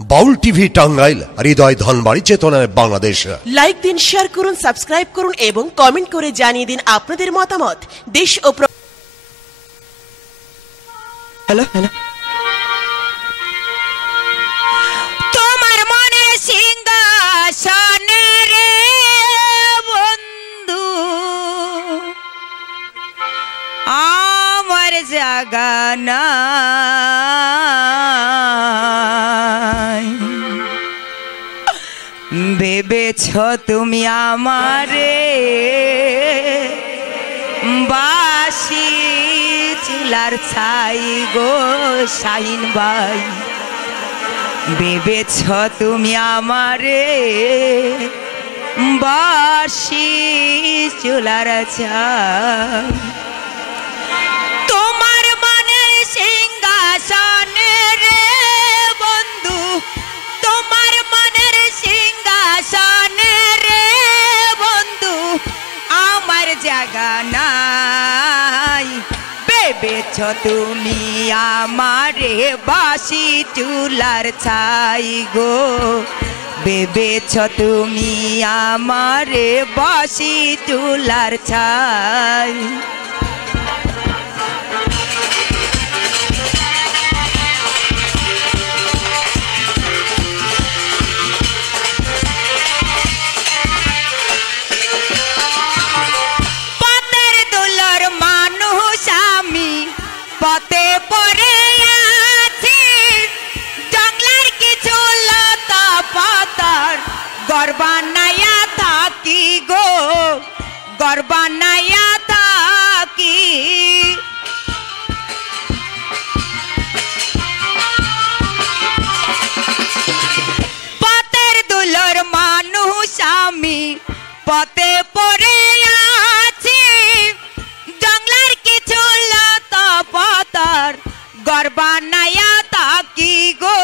বাউল TV Tangail, হৃদয় ধনবাড়ি, চেতনায় Bangladesh. Like দিন, share করুন, সাবস্ক্রাইব করুন এবং কমেন্ট করে জানিয়ে দিন আপনাদের মতামত। দেশ ও হ্যালো হ্যালো তোমার মনে সিংহাসনে রে বন্ধু আমার জাগা নাই, ভেবেছ তুমি আমারে বাসি চিলার ছাই গো শাহিন ভাই, ভেবেছ তুমি আমারে বাসি চুলার ছাই। তোমার মনের সিংহাসনে রে বন্ধু, তোমার মনের সিংহাসনে রে বন্ধু আমার জায়গা নাই, ভেবেছ তুমি আমারে বাসি চুলার ছাই গো, ভেবেছ তুমি আমারে বাসি চুলার ছাই। পথে পড়ে আছি জঙ্গলার কিছু লতা পাতার ঘর বানাইয়া থাকি গো, ঘর বানাইয়া থাকি। পথের দুলোর মানুষ আমি পথে পড়ে আছি জঙ্গলার কিছু লতা পাতার ঘর বানাইয়া থাকি গো,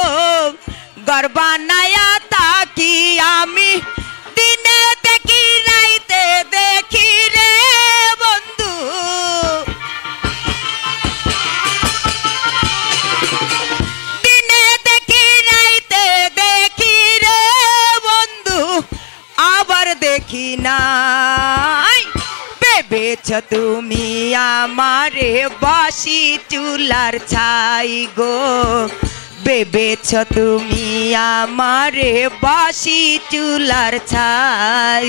ঘর বানাইয়া থাকি। আমি দিনে দেখি রাইতে দেখি রে বন্ধু, দিনে দেখি রাইতে দেখি রে বন্ধু আবার দেখি নাই, ভেবেছ তুমি আমারে বাসি চুলার ছাই গো, ভেবেছ তুমি আমারে বাসি চুলার ছাই।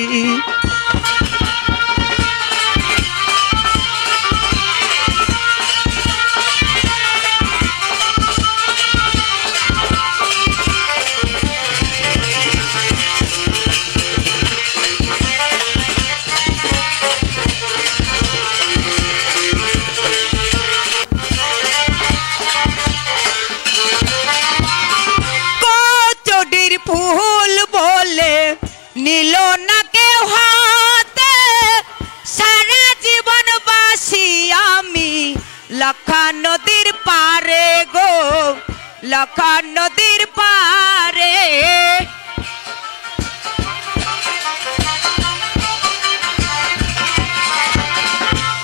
ফুল বলে নীল না কেউ হাতে, সারা জীবন বাসি আমি লক্ষা নদীর পারে গো, লক্ষা নদীর পারে।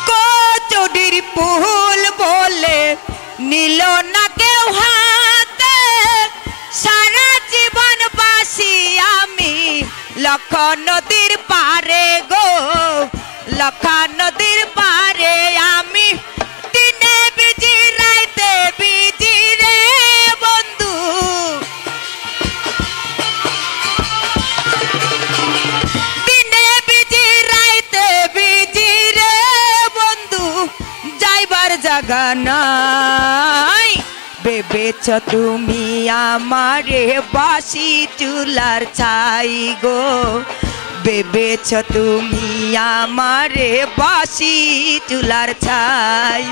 কচুরির ফুল বলে নীল না কেউ হাতে, সারা জীবন বাসি আমি লক্ষা নদীর পারে গো, লক্ষা নদীর পারে। আমি দিনে বিজি রাইতে বিজি রে বন্ধু, দিনে বিজি রাইতে বিজি রে বন্ধু যাইবার জায়গা নাই, ভেবেছ তুমি আমারে বাসি চুলার ছাই গো, ভেবেছ তুমি আমারে বাসি চুলার ছাই।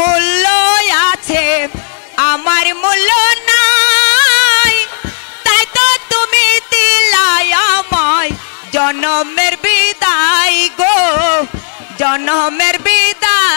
মূল্য আছে আমার মূল্য নাই, তাই তো তুমি দিলাই আমায় জনমের বিদায় গো, জনমের বিদায়।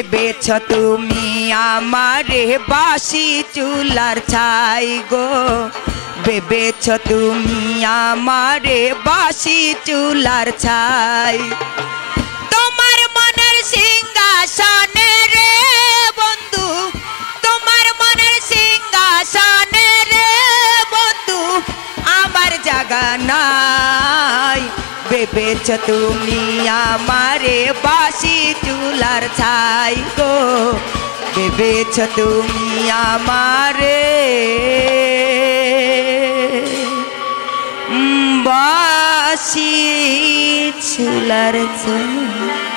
ভেবেছ তুমি আমারে বাসি চুলার ছাই গো, ভেবেছ তুমি আমারে বাসি চুলার ছাই। তোমার মনের সিংহাসনে রে বন্ধু, তোমার মনের সিংহাসনে রে বন্ধু আমার জায়গা নাই। ভেবেছ তুমি আমারে বাসি চুলার ছাই গো, ভেবেছ তুমি আমারে বাসি চুলার ছাই।